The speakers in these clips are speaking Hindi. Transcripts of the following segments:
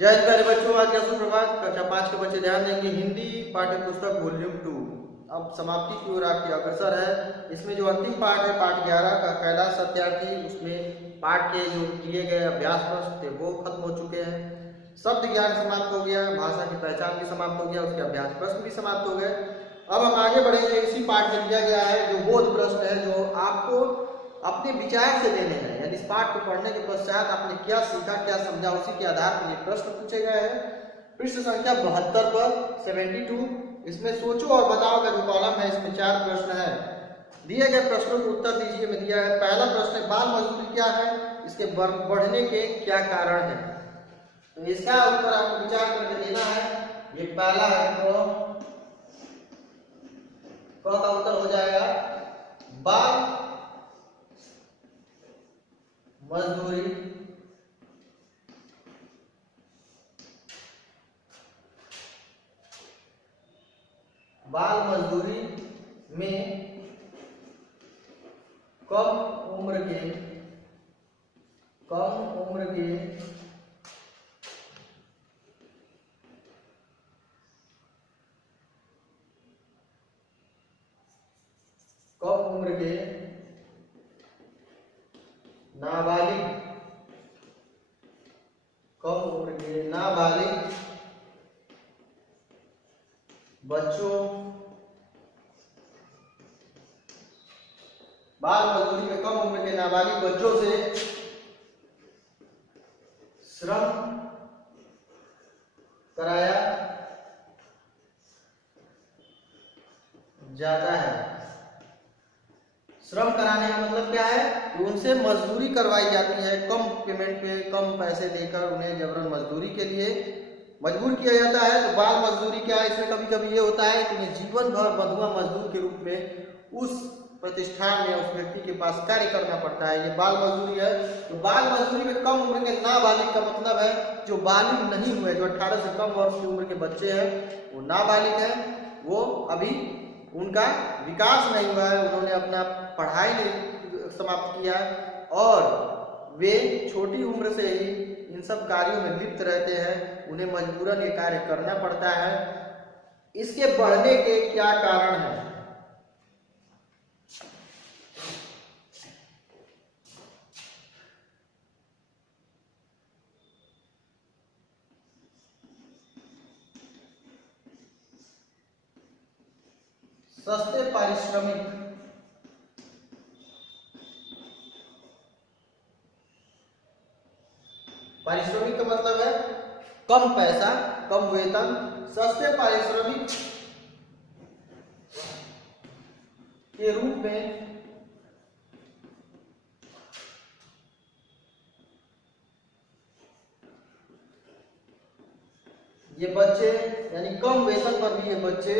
जय हिंद प्यारे बच्चों, आज का सुप्रभात। कक्षा 5 के बच्चे ध्यान देंगे। हिंदी पाठ्य पुस्तक वॉल्यूम 2 अब समाप्ति की ओर आपकी अग्रसर है। इसमें जो अंतिम पाठ है, पाठ 11 का कैलाश सत्यार्थी, उसमें पाठ के जो दिए गए अभ्यास प्रश्न थे वो खत्म हो चुके हैं। शब्द ज्ञान समाप्त हो गया, भाषा की पहचान भी समाप्त हो गया, उसके अभ्यास प्रश्न भी समाप्त हो गए। अब हम आगे बढ़ेंगे। इसी पाठ में दिया गया है जो बोध प्रश्न है, जो आपको अपने विचार से देने हैं, यानी इस पाठ को पढ़ने के पश्चात आपने क्या सीखा, क्या समझा, उसी के आधार पर ये प्रश्न पूछे गए हैं। पृष्ठ संख्या 72 पर 72, इसमें सोचो और बताओ का जो कॉलम है, इसमें 4 प्रश्न है। दिए गए प्रश्नों को उत्तर दीजिए में दिया है। पहला प्रश्न है, बाल मजदूरी क्या है, इसके बढ़ने के क्या कारण है। तो इसका उत्तर आपको विचार करके देना है। ये पहला है, तो क का उत्तर हो जाएगा बाल मजदूरी बाल मजदूरी में कम उम्र के नाबालिग बच्चों, बाल मजदूरी में कम उम्र के नाबालिग बच्चों से श्रम कराया जाता है। श्रम कराने का मतलब क्या है कि उनसे मजदूरी करवाई जाती है, कम पेमेंट पे, कम पैसे देकर उन्हें जबरन मजदूरी के लिए मजबूर किया जाता है। तो बाल मजदूरी क्या है, इसमें कभी कभी ये होता है कि उन्हें जीवन भर बंधुआ मजदूर के रूप में उस प्रतिष्ठान में उस व्यक्ति के पास कार्य करना पड़ता है। ये बाल मजदूरी है। तो बाल मजदूरी में कम उम्र के नाबालिग का मतलब है जो बालिग नहीं हुए, जो 18 से कम वर्ष की उम्र के बच्चे हैं वो नाबालिग हैं, वो अभी उनका विकास नहीं हुआ है, उन्होंने अपना पढ़ाई नहीं समाप्त किया और वे छोटी उम्र से ही इन सब कार्यों में लिप्त रहते हैं, उन्हें मजबूरन ये कार्य करना पड़ता है। इसके बढ़ने के क्या कारण हैं? सस्ते पारिश्रमिक का मतलब है कम पैसा, कम वेतन। सस्ते पारिश्रमिक के रूप में ये बच्चे, यानी कम वेतन पर भी ये बच्चे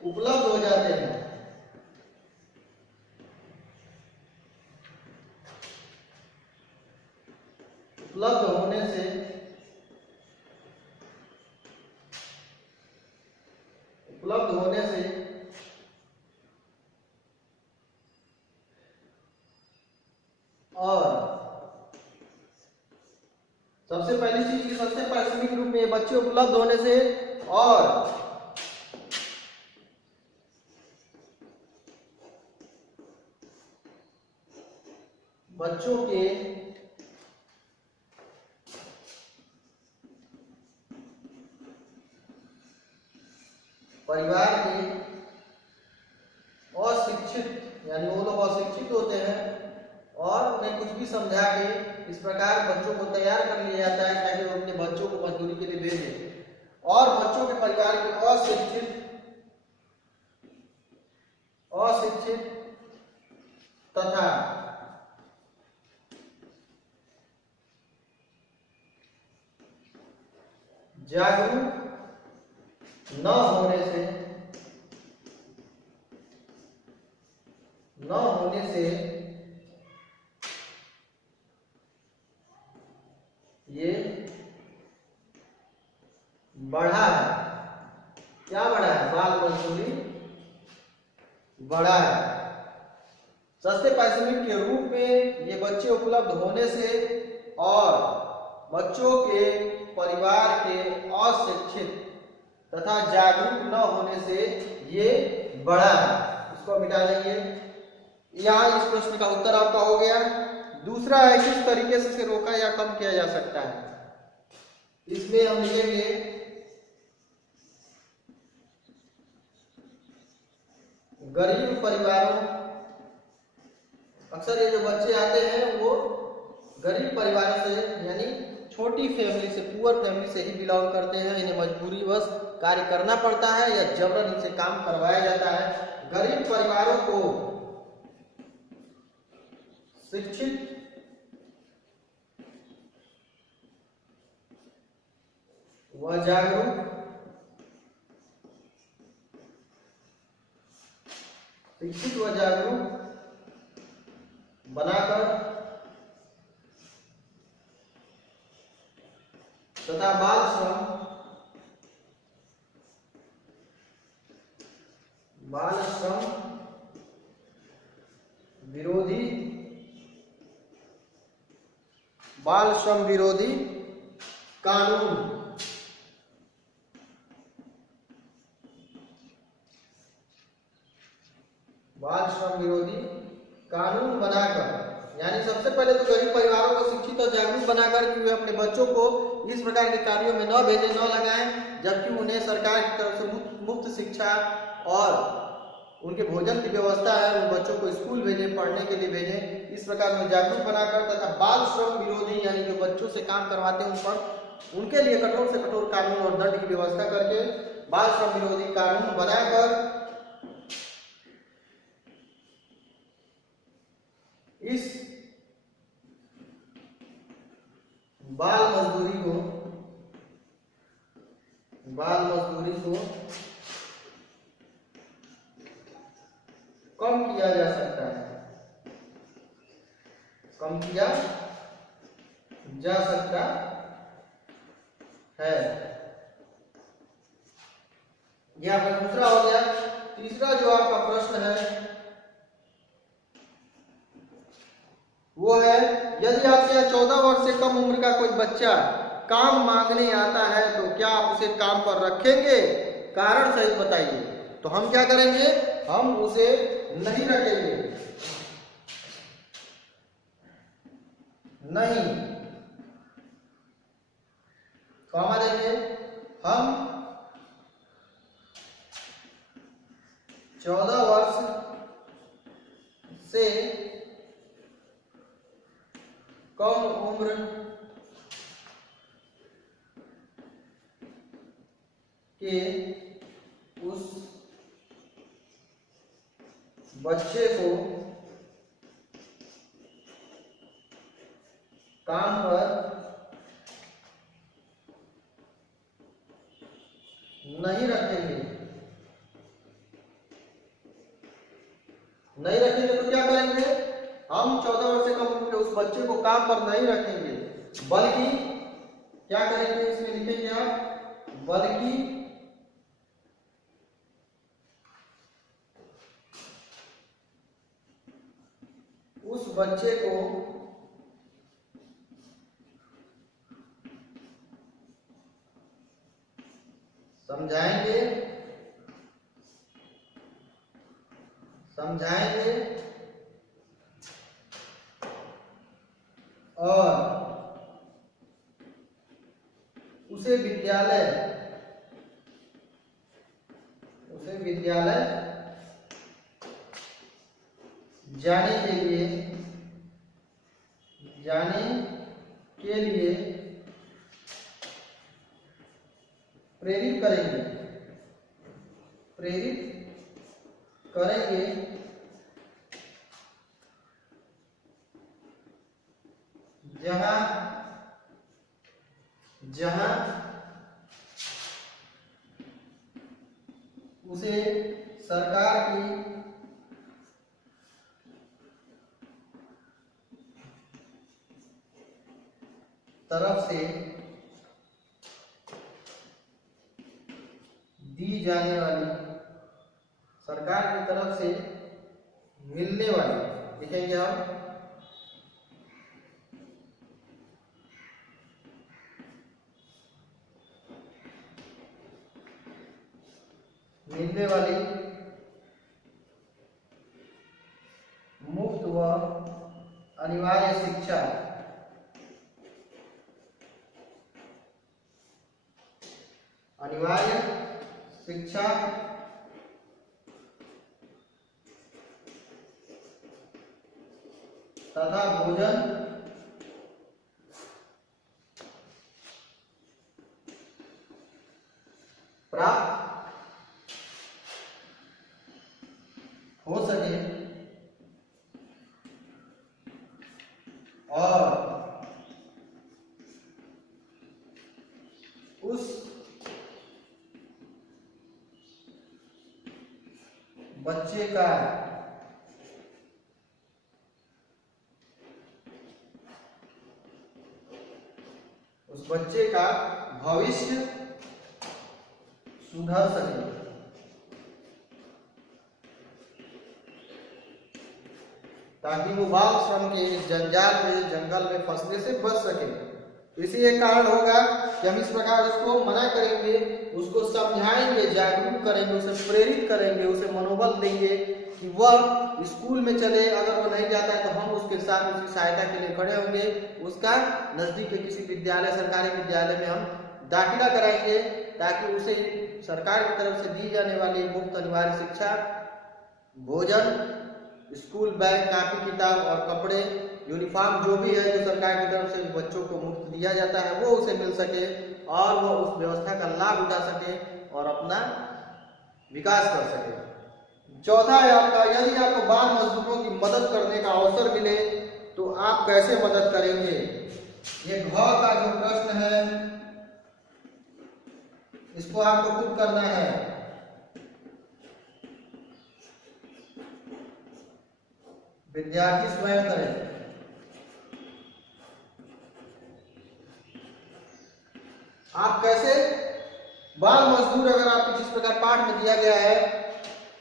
उपलब्ध हो जाते हैं। उपलब्ध होने से और सबसे पहली चीज, सस्ते पारिश्रमिक रूप में बच्चे उपलब्ध होने से और बच्चों के परिवार के अशिक्षित, यानी वो लोग अशिक्षित होते हैं और उन्हें कुछ भी समझा के इस प्रकार बच्चों को तैयार कर लिया जाता है ताकि वो अपने बच्चों को मजदूरी के लिए भेजें। और बच्चों के परिवार के अशिक्षित तथा जागरूक न होने से ये बढ़ा है। क्या बढ़ा है? बाल मजदूरी बढ़ा है। सस्ते पारिश्रमिक के रूप में ये बच्चे उपलब्ध होने से और बच्चों के परिवार के अशिक्षित तथा जागरूक न होने से ये बढ़ा है। इसको मिटा देंगे। यहाँ इस प्रश्न का उत्तर आपका हो गया। दूसरा है किस तरीके से इसे रोका या कम किया जा सकता है। इसमें हम लिखेंगे गरीब परिवारों, अक्सर ये जो बच्चे आते हैं वो गरीब परिवार से यानी छोटी फैमिली से, पुअर फैमिली से ही बिलोंग करते हैं। इन्हें मजबूरीवश कार्य करना पड़ता है या जबरन इनसे काम करवाया जाता है। गरीब परिवारों को शिक्षित व जागरूक बनाकर तथा बाल श्रम विरोधी कानून बनाकर, यानी सबसे पहले तो गरीब परिवारों को शिक्षित और जागरूक बनाकर कि वे अपने बच्चों को इस प्रकार के कार्यों में न भेजें, न लगाएं, जबकि उन्हें सरकार की तरफ से मुफ्त शिक्षा और उनके भोजन की व्यवस्था है। उन बच्चों को स्कूल भेजें, पढ़ने के लिए भेजें। इस प्रकार में जागरूक बनाकर तथा बाल श्रम विरोधी यानी जो बच्चों से काम करवाते हैं उन पर उनके लिए कठोर से कठोर कानून और दंड की व्यवस्था करके बाल श्रम विरोधी कानून बनाकर इस बाल मजदूरी को कम किया जा सकता है, यह आपका दूसरा हो गया। तीसरा जो आपका प्रश्न है वो है यदि आपके यहाँ 14 वर्ष से कम उम्र का कोई बच्चा काम मांगने आता है तो क्या आप उसे काम पर रखेंगे? कारण सहित बताइए। तो हम क्या करेंगे, हम उसे नहीं रखेंगे, नहीं कॉमा देंगे। हम 14 वर्ष से कम उम्र के उस बच्चे को काम पर नहीं रखेंगे। तो क्या करेंगे, हम 14 वर्ष से कम उम्र के उस बच्चे को काम पर नहीं रखेंगे, बल्कि क्या करेंगे, इसमें लिखेंगे आप, बल्कि उस बच्चे को समझाएंगे और उसे विद्यालय जाने के लिए प्रेरित करेंगे जहां उसे सरकार की तरफ से दी जाने वाली, सरकार की तरफ से मिलने वाली, लिखेंगे हम, मिलने वाली मुफ्त व अनिवार्य शिक्षा तथा भोजन प्राप्त हो सके और उस बच्चे का भविष्य सुधर सके। ताकि वो बाल श्रम के जंजाल में जंगल में फंसने से बच सके। इसी एक कारण होगा कि हम इस प्रकार उसको मना करेंगे, उसको समझाएंगे, जागरूक करेंगे, उसे प्रेरित करेंगे, उसे मनोबल देंगे कि वह स्कूल में चले। अगर वो नहीं जाता है तो हम उसके साथ उसकी सहायता के लिए खड़े होंगे। उसका नजदीक के किसी विद्यालय, सरकारी विद्यालय में हम दाखिला कराएंगे ताकि उसे सरकार की तरफ से दी जाने वाली मुफ्त अनिवार्य शिक्षा, भोजन, स्कूल बैग, कापी किताब और कपड़े, यूनिफॉर्म जो भी है जो सरकार की तरफ से बच्चों को मुफ्त दिया जाता है वो उसे मिल सके और वो उस व्यवस्था का लाभ उठा सके और अपना विकास कर सके। चौथा है आपका, यदि आपको बाल मजदूरों की मदद करने का अवसर मिले तो आप कैसे मदद करेंगे। ये घ का जो प्रश्न है इसको आपको खुद करना है। विद्यार्थी स्वयं करें। आप कैसे बाल मजदूर, अगर आपको जिस प्रकार पाठ में दिया गया है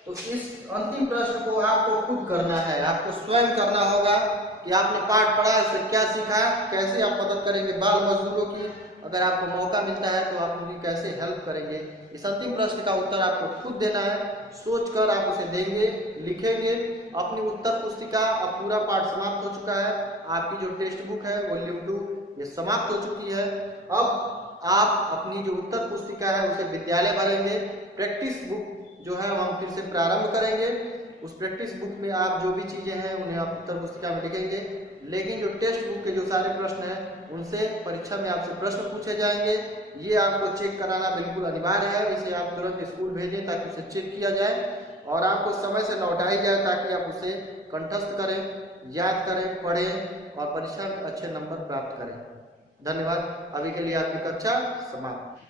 तो इस अंतिम प्रश्न को आपको खुद करना है, आपको स्वयं करना होगा कि आपने पाठ पढ़ा, इससे क्या सीखा, कैसे आप मदद करेंगे बाल मजदूरों की। अगर आपको मौका मिलता है तो आप उनकी कैसे हेल्प करेंगे। इस अंतिम प्रश्न का उत्तर आपको खुद देना है। सोचकर आप उसे देंगे, लिखेंगे। अपनी उत्तर पुस्तिका, अब पूरा पाठ समाप्त हो चुका है। आपकी जो टेक्स्ट बुक है वॉल्यूम 2 ये समाप्त हो चुकी है। अब आप अपनी जो उत्तर पुस्तिका है उसे विद्यालय भरेंगे। प्रैक्टिस बुक जो है हम फिर से प्रारंभ करेंगे। उस प्रैक्टिस बुक में आप जो भी चीजें हैं उन्हें आप उत्तर पुस्तिका में लिखेंगे। लेकिन जो टेक्स्ट बुक के जो सारे प्रश्न हैं उनसे परीक्षा में आपसे प्रश्न पूछे जाएंगे। ये आपको चेक कराना बिल्कुल अनिवार्य है। इसे आप तुरंत स्कूल भेजें ताकि उसे चेक किया जाए और आपको समय से लौटाई जाए ताकि आप उसे कंठस्थ करें, याद करें, पढ़ें और परीक्षा में अच्छे नंबर प्राप्त करें। धन्यवाद। अभी के लिए आपकी कक्षा समाप्त।